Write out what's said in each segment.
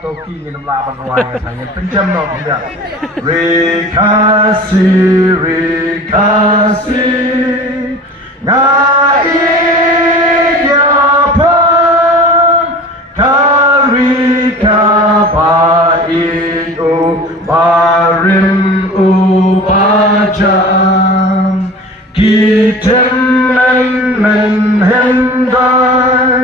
Toki ni nam laban ruang sangat penjam no dia. Rekasih ngai apa kari kabai barim ubajam kita men hendai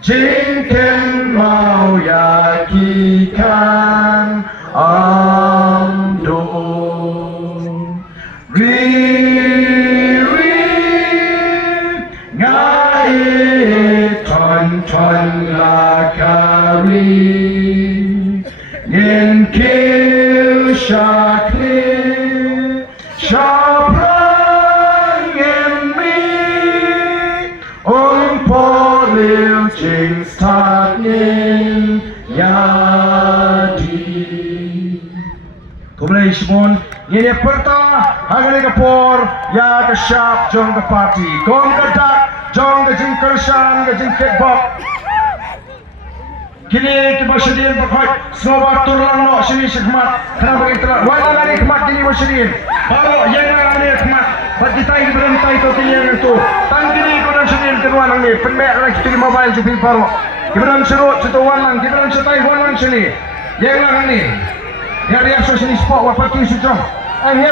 Jingken mau yakikan amdo Riri ngai ton lakari Yen kil shakli Shaprang en mi Liu Jing Starting Yadi Kumulai Shimon Ini pertama Hagali Kapor Ya ke Syap Jong ke Parti Gong ke Dak Jong ke Jing Kershan ke Jing Kekbok Kini kita bersedia berkhidmat semua turun lo sini khidmat kenapa kita wala lagi khidmat kini bersedia baru yang lagi khidmat bagi kita ini berantai itu kini itu tangkini kita sendiri kedua lagi penmek lagi di mobile jadi baru kita seru setuan lang kita setai wan sini yang lagi yang dia so sini sport apa tu sujud yang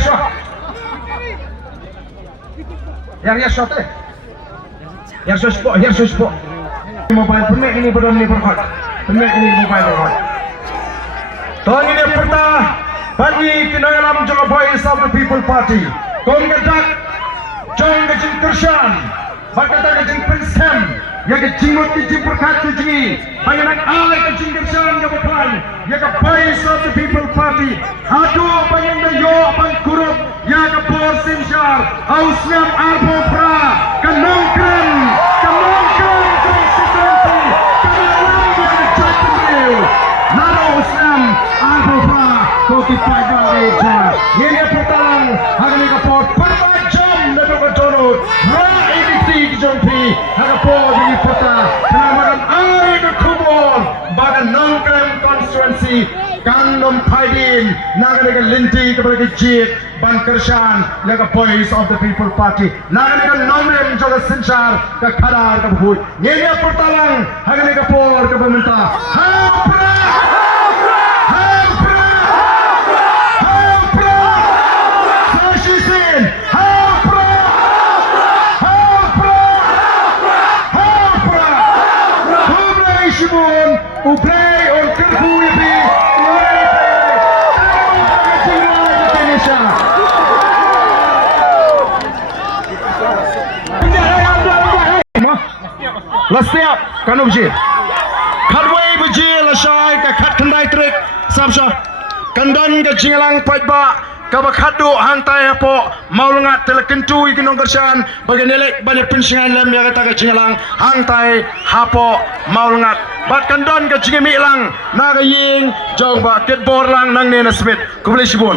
so yang so teh yang suspok mobile pemek ini beron ni berhad pemek ini mobile berhad tahun ini pertama bagi kinalam Jawa Voice of the People Party Konggadak Jong Gajing Kershan Bakata Gajing Prince Ham Ya Gajing Gajing Perkat Gajing Bayanan Alai Gajing Kershan Gabapan Ya Voice of the People Party Adu Bayan Dayo Abang Kurup Ya Gabor Simshar Ausnam Arbo Pra Kanongkren Constituency Kanalang Bukan Jatuh Naro Ausnam Arbo Pra Koki Paiba Eja Ini pertama Hari ini Gabor Permajam Nado Gatorot Ra Edisi Gijompi Gabor Ini pertama Kenamakan Ari Gakubor Bagan Nongkren Constituency Kandom Paidin Naganaga Linti kepada Jit Ban Kershan Naga Voice of the People Party Naganaga Nomrem Joga Sinchar Ka Khadar Ka Bhui Nyenya Pertalang Haganaga Por Ka Pemerintah Hampra Hampra Hampra Sashisin Hampra Hampra Hampra Ublay Shimon Ublay on Kerfu Yabi Lestiap kanu biji Khadway biji lasai ka khat khandai trik sabsha kandan ka jingalang paitba ka bakhadu hantai apo maulungat telekentu ikinong kersan bagi nelek bani pensingan lem ya kata ka jingalang hantai hapo maulungat bat kandan ka jingami lang naga ying jong ba ketbor lang nang nena smith kubli sibun